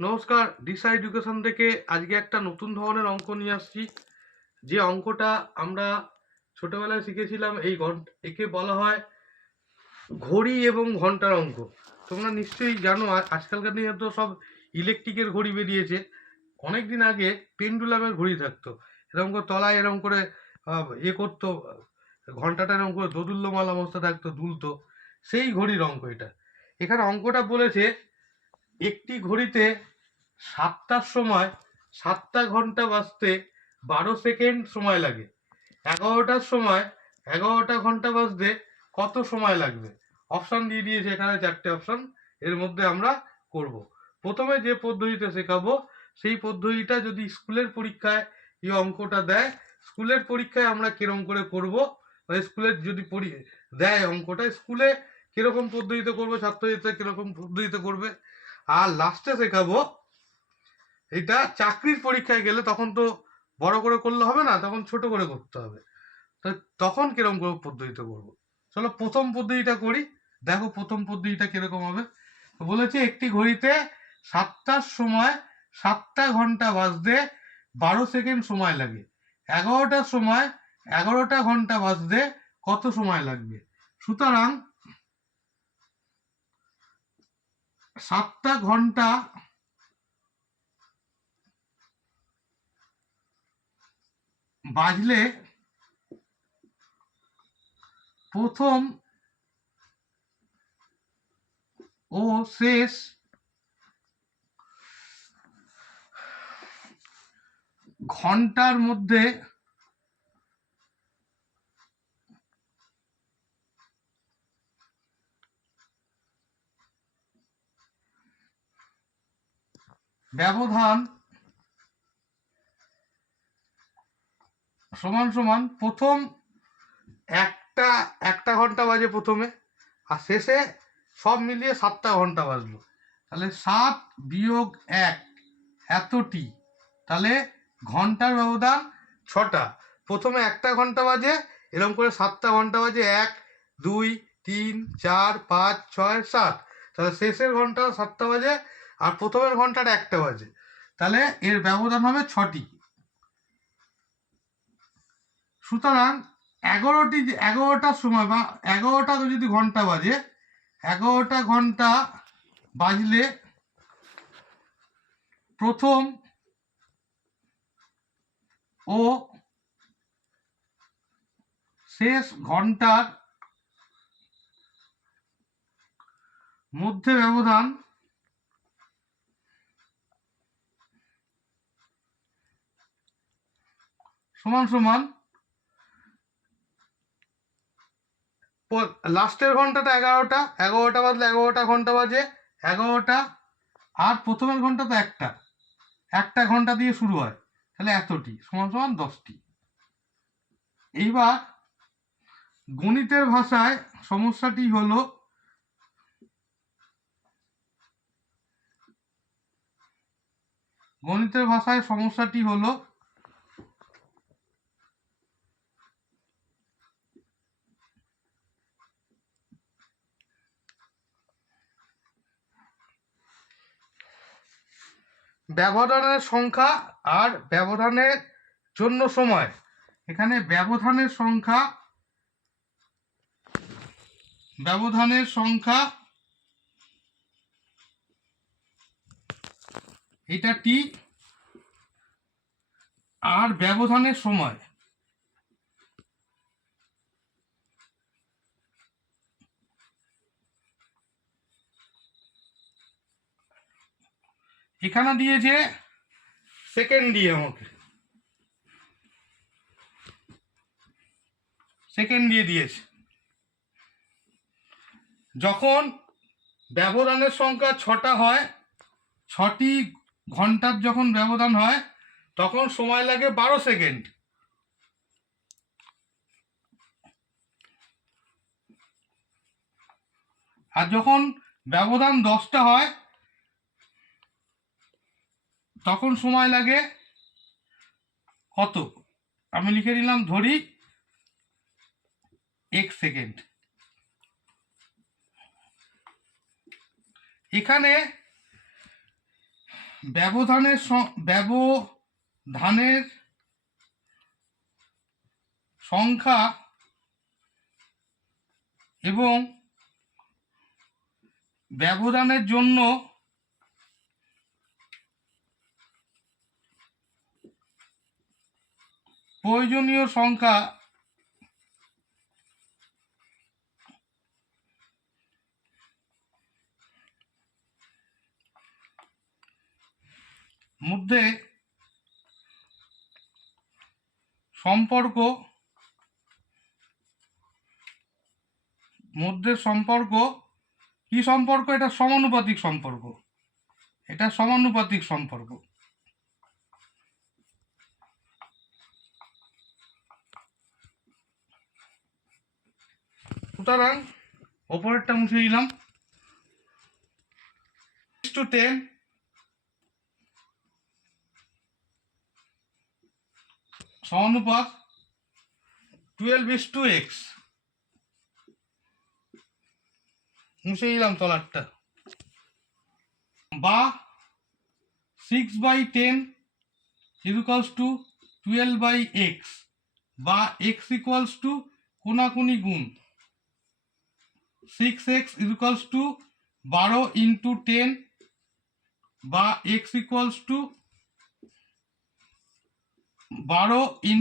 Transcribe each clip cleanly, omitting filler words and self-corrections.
নমস্কার, দিশা এডুকেশন থেকে আজকে একটা নতুন ধরনের অঙ্ক নিয়ে আসছি। যে অঙ্কটা আমরা ছোটবেলায় শিখেছিলাম, একে বলা হয় ঘড়ি এবং ঘন্টার অঙ্ক। তোমরা নিশ্চয়ই জানো, আজকালকার দিনে তো সব ইলেকট্রিকের ঘড়ি বেরিয়েছে। অনেক দিন আগে পেন্ডুলামের ঘড়ি থাকতো, এরকম করে তলায় এরকম করে করতো, ঘন্টাটা এরকম করে দোদুল্যমান অবস্থা থাকতো, দুলতো। সেই ঘড়ির অঙ্ক এটা। এখানে অঙ্কটা বলেছে একটি ঘড়িতে 7টার সময় 7টা ঘন্টা বাজতে 12 সেকেন্ড সময় লাগে। 11টার সময় 11টা ঘন্টা বাজতে কত সময় লাগবে? অপশন দিয়ে দিয়েছে এখানে, 4টে অপশন। এর মধ্যে আমরা করব। প্রথমে যে পদ্ধতিতে শেখাবো সেই পদ্ধতিটা যদি স্কুলের পরীক্ষায় এই অঙ্কটা দেয়, স্কুলের পরীক্ষায় আমরা কিরকম করে করব, বা স্কুলের যদি দেয় অঙ্কটা, স্কুলে কিরকম পদ্ধতিতে করবো, ছাত্রছাত্রীরা কিরকম পদ্ধতিতে করবে। আর লাস্টে শেখাবো এটা চাকরির পরীক্ষায় গেলে তখন তো বড় করে করলে হবে না, তখন ছোট করে করতে হবে। তো তখন কিরকম করে পদ্ধতিতে করবো। চলো প্রথম পদ্ধতিটা করি, দেখো প্রথম পদ্ধতিটা কিরকম হবে। বলেছে একটি ঘড়িতে 7টার সময় 7টা ঘন্টা বাজতে 12 সেকেন্ড সময় লাগে। 11টার সময় 11টা ঘন্টা বাজতে কত সময় লাগবে? সুতরাং 7টা ঘন্টা বাজলে প্রথম ও শেষ ঘন্টার মধ্যে ব্যবধান সমান সমান প্রথম একটা একটা ঘন্টা বাজে প্রথমে, আর শেষে সব মিলিয়ে 7টা ঘন্টা বাজলো। তাহলে 7 - 1 এতটি। তাহলে ঘন্টার ব্যবধান 6টা। প্রথমে একটা ঘন্টা বাজে, এরকম করে 7টা ঘন্টা বাজে, 1 2 3 4 5 6 7। তাহলে শেষের ঘন্টা 7টা বাজে, আর প্রথমের ঘন্টাটা 1টা বাজে। তাহলে এর ব্যবধান হবে 6টি। সুতরাং 11টার সময় বা 11টা যদি ঘন্টা বাজে, 11টা ঘন্টা বাজলে প্রথম ও শেষ ঘন্টার মধ্যে ব্যবধান সমান সমান লাস্টের ঘন্টাটা 11টা, 11টা বাজলে 11টা ঘন্টা বাজে 11টা, আর প্রথমের ঘন্টা তো একটা ঘন্টা দিয়ে শুরু হয়, তাহলে এতটি সমান সমান 10টি। এইবার গণিতের ভাষায় সমস্যাটি হলো ব্যবধানের সংখ্যা আর ব্যবধানের জন্য সময়। এখানে ব্যবধানের সংখ্যা এটা টি, আর ব্যবধানের সময় এখানে দিয়েছে সেকেন্ড দিয়ে, আমাকে সেকেন্ড দিয়ে দিয়েছে। যখন ব্যবধানের সংখ্যা 6টা হয়, 6টি ঘন্টার যখন ব্যবধান হয়, তখন সময় লাগে 12 সেকেন্ড। আর যখন ব্যবধান 10টা হয়, তখন সময় লাগে কত? আমি লিখে নিলাম, ধরি 1 সেকেন্ড। এখানে ব্যবধানের সংখ্যা এবং ব্যবধানের জন্য প্রয়োজনীয় সংখ্যা মধ্যে সম্পর্ক কি সম্পর্ক? এটা সমানুপাতিক সম্পর্ক। সুতরাং ওপরেরটা মুছে দিলাম। 10 সমানুপাত 12:x, মুছে দিলাম তলারটা, বা 6/10 = 12/x, বা x = কোনাকুনি গুণ 6x = 12 × 10, বা x = 12 ×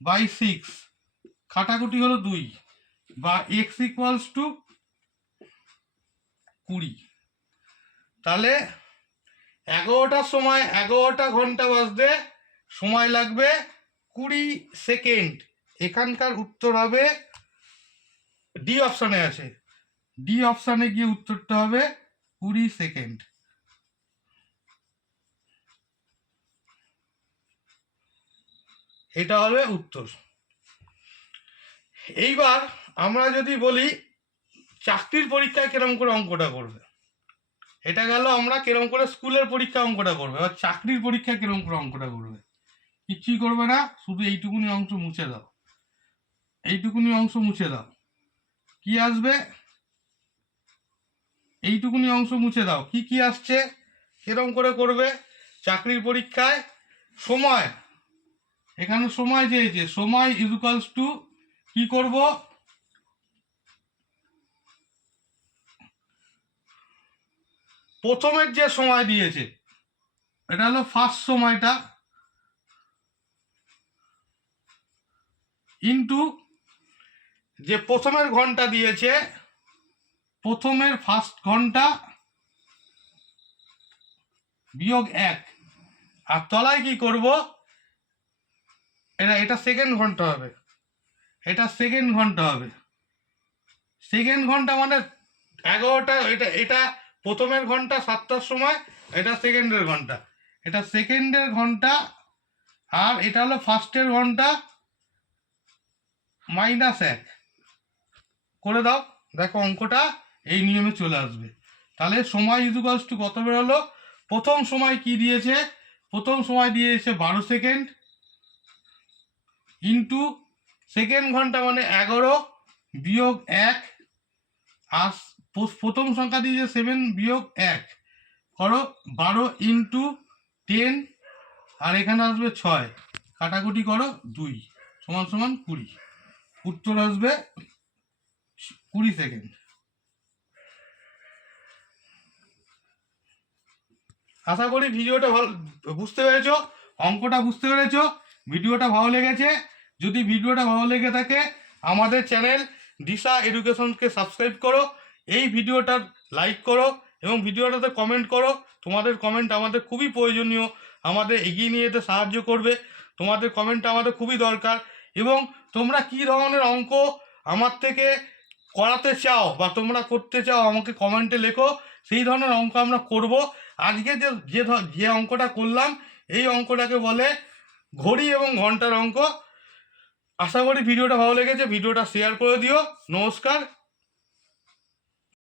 10/6, কাটাকুটি হলো 2, বা x = 20। তাহলে 11টার সময় 11টা ঘন্টা বাজতে সময় লাগবে 20 সেকেন্ড। এখানকার উত্তর হবে ডি অপশানে আছে, ডি অপশানে গিয়ে উত্তরটা হবে 20 সেকেন্ড। এটা হবে উত্তর। এইবার আমরা যদি বলি চাকরির পরীক্ষায় কিরম করে অঙ্কটা করবে, এটা গেল আমরা কিরম করে স্কুলের পরীক্ষা অঙ্কটা করবে। এবার চাকরির পরীক্ষায় কিরম করে অঙ্কটা করবে, কিচ্ছুই করবে না, শুধু এইটুকুনি অংশ মুছে দাও, এইটুকুনি অংশ মুছে দাও। কি আসবে? এইটুকুনি অংশ মুছে দাও। কি কি আসছে, কিরম করে করবে চাকরির পরীক্ষায়? সময়, এখানে সময় চেয়েছে, সময় = কি করব, প্রথমের যে সময় দিয়েছে এটা হলো ফার্স্ট সময়টা, ইন্টু যে প্রথমের ঘন্টা দিয়েছে, প্রথমের ফার্স্ট ঘন্টা বিয়োগ 1, আর তলায় কি করব, এটা সেকেন্ড ঘন্টা হবে, এটা সেকেন্ড ঘন্টা হবে। সেকেন্ড ঘন্টা মানে 11টা, এটা প্রথমের ঘন্টা 7টার সময়, এটা সেকেন্ডের ঘন্টা, এটা সেকেন্ডের ঘন্টা, আর এটা হলো ফার্স্টের ঘন্টা -1 করে দাও। দেখো অঙ্কটা এই নিয়মে চলে আসবে। তাহলে সময় = কত বেরোলো, প্রথম সময় কি দিয়েছে, প্রথম সময় দিয়েছে 12 সেকেন্ড, ইন্টু সেকেন্ড ঘন্টা মানে 11 বিয়োগ 1, আর প্রথম সংখ্যা দিয়েছে 7 বিয়োগ 1 করো, 12 × 10, আর এখানে আসবে 6, কাটাকুটি করো 2 = 20। উত্তর আসবে 20 সেকেন্ড। আশা করি ভিডিওটা ভালো বুঝতে পেরেছো, অঙ্কটা বুঝতে পেরেছো। ভিডিওটা ভালো লেগেছে, যদি ভিডিওটা ভালো লেগে থাকে আমাদের চ্যানেল দিশা এডুকেশনকে সাবস্ক্রাইব করো, এই ভিডিওটা লাইক করো এবং ভিডিওটাতে কমেন্ট করো। তোমাদের কমেন্ট আমাদের খুবই প্রয়োজনীয়, আমাদের এগিয়ে নিয়ে যেতে সাহায্য করবে। তোমাদের কমেন্টটা আমাদের খুবই দরকার। এবং তোমরা কি ধরনের অঙ্ক আমার থেকে করাতে চাও বা তোমরা করতে চাও আমাকে কমেন্টে লেখো, সেই ধরনের অঙ্ক আমরা করব। আজকে যে অঙ্কটা করলাম এই অঙ্কটাকে বলে ঘড়ি এবং ঘন্টার অঙ্ক। আশা করি ভিডিওটা ভালো লেগেছে, ভিডিওটা শেয়ার করে দিও। নমস্কার।